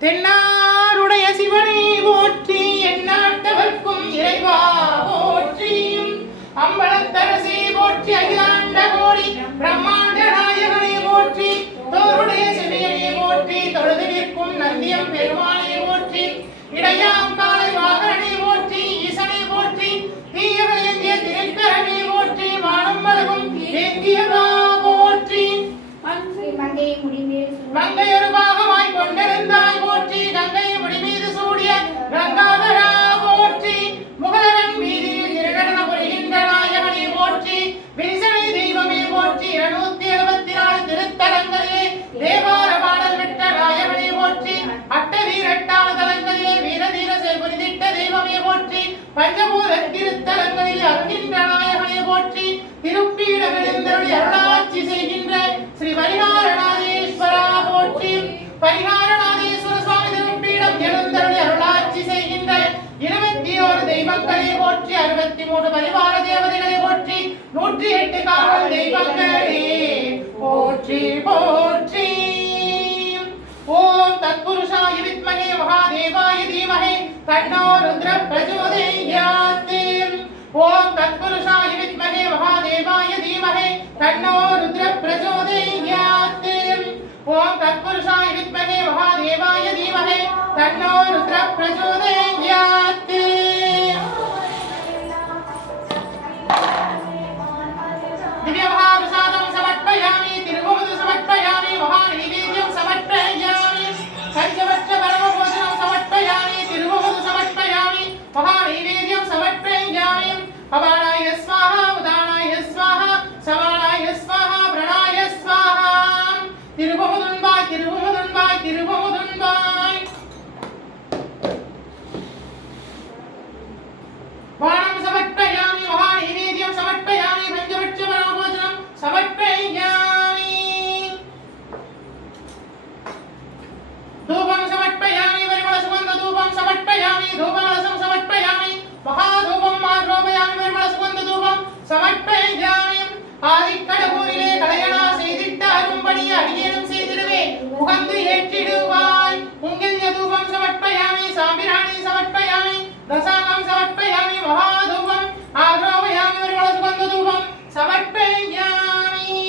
தென்னாருடைய சிவனை போற்றி எந்நாட்டவர்க்கும் இறைவா போற்றி அம்பலத்தரசி போற்றி அகிலாண்ட கோடி பிரம்மாண்ட நாயகனை போற்றி தோருடைய செவியனை போற்றி தொழுது நிற்கும் நந்தியம் பெருமானை போற்றி இடையாம் காலை வாகனை போற்றி ஈசனை போற்றி தீயவள் ஏந்திய திருக்கரனை போற்றி வானம் மலகும் ஏந்தியவா போற்றி மங்கையொரு பாகமாய் கொண்டிருந்தாய் போற்றி கங்கை முடிமீது சூடிய கங்காதரா போற்றி முகலவன் வீதியில் இருநடன புரிகின்ற நாயகனை போற்றி விரிசனை தெய்வமே போற்றி 274 திருத்தலங்களிலே தேவார பாடல் பெற்ற நாயகனை போற்றி அட்டவீரட்டான தலங்களிலே வீரதீர செயல்புரிதிட்ட தெய்வமே போற்றி பஞ்சபூத திருத்தலங்களில் அருகின்ற நாயகனை போற்றி திருப்பீடமிழந்தருளி அருளாட்சி செய்கின்ற ஸ்ரீ பரிகாரநாதேஸ்வரா போற்றி பரிகாரநாதேஸ்வர சுவாமி திருப்பீடம் எழுந்தருளி அருளாட்சி செய்கின்ற 21 தெய்வங்களை போற்றி 63 பரிவார தேவதைகளை போற்றி 108 காவல் தெய்வங்களே போற்றி போற்றி ஓம் தத்புருஷாய வித்மஹே மகாதேவாய தீமஹி தன்னோ ருத்ர பிரச்சோதயாத் ஓம் தத்புருஷாய வித்மஹே மகாதேவாய தீமஹி தன்னோ ருத்ர பிரச்சோதயாத் ஓம் தத்புருஷாய வித்மஹே மகாதேவாய தீமஹி தன்னோ ருத்ர பிரச்சோதயாத் திவ்ய மகாபிரசாதம் சமர்ப்பயாமி திருமுகது சமர்ப்பயாமி மகாநைவேத்யம் சமர்ப்பயாமி பஞ்சவட்ச பரமபோஜனம் சமர்ப்பயாமி திருமுகது சமர்ப்பயாமி மகாநைவேத்யம் சமர்ப்பயாமி பவானாய ஸ்வாஹா உதானாய ஸ்வாஹா சவானாய ஸ்வாஹா பிரணாய ஸ்வாஹா திருமுகதுன்பாய் திருமுகதுன்பாய் திருமுகதுன்பாய் வானம் சமர்ப்பயாமி மகாநைவேத்யம் சமர்ப்பயாமி பஞ்சவட்ச பரமபோஜனம் சமர்ப்பயாமி धूपं समर्पयामि परिमल सुगंध धूपं समर्पयामि धूपरसं समर्पयामि महाधूपं आरोपयामि परिमल सुगंध धूपं समर्पयामि ஆதிக்கடபூரிலே கலையனா செய்திட்ட அரும்படி அடியேனும் செய்திடுவே உகந்து ஏற்றிடுவாய் உங்கில் தூபம் சமர்ப்பயாமி சாம்பிராணி சமர்ப்பயாமி தசாகம் சமர்ப்பயாமி மகாதூபம் ஆரோபயாமி परिमल सुगंध धूपं समर्पयामि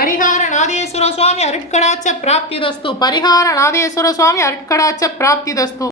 பரிகாரநாதேஸ்வர சுவாமி அருட்கடாட்ச பிராப்திதஸ்து. பரிகாரநாதேஸ்வர சுவாமி அருட்கடாட்ச பிராப்திதஸ்து.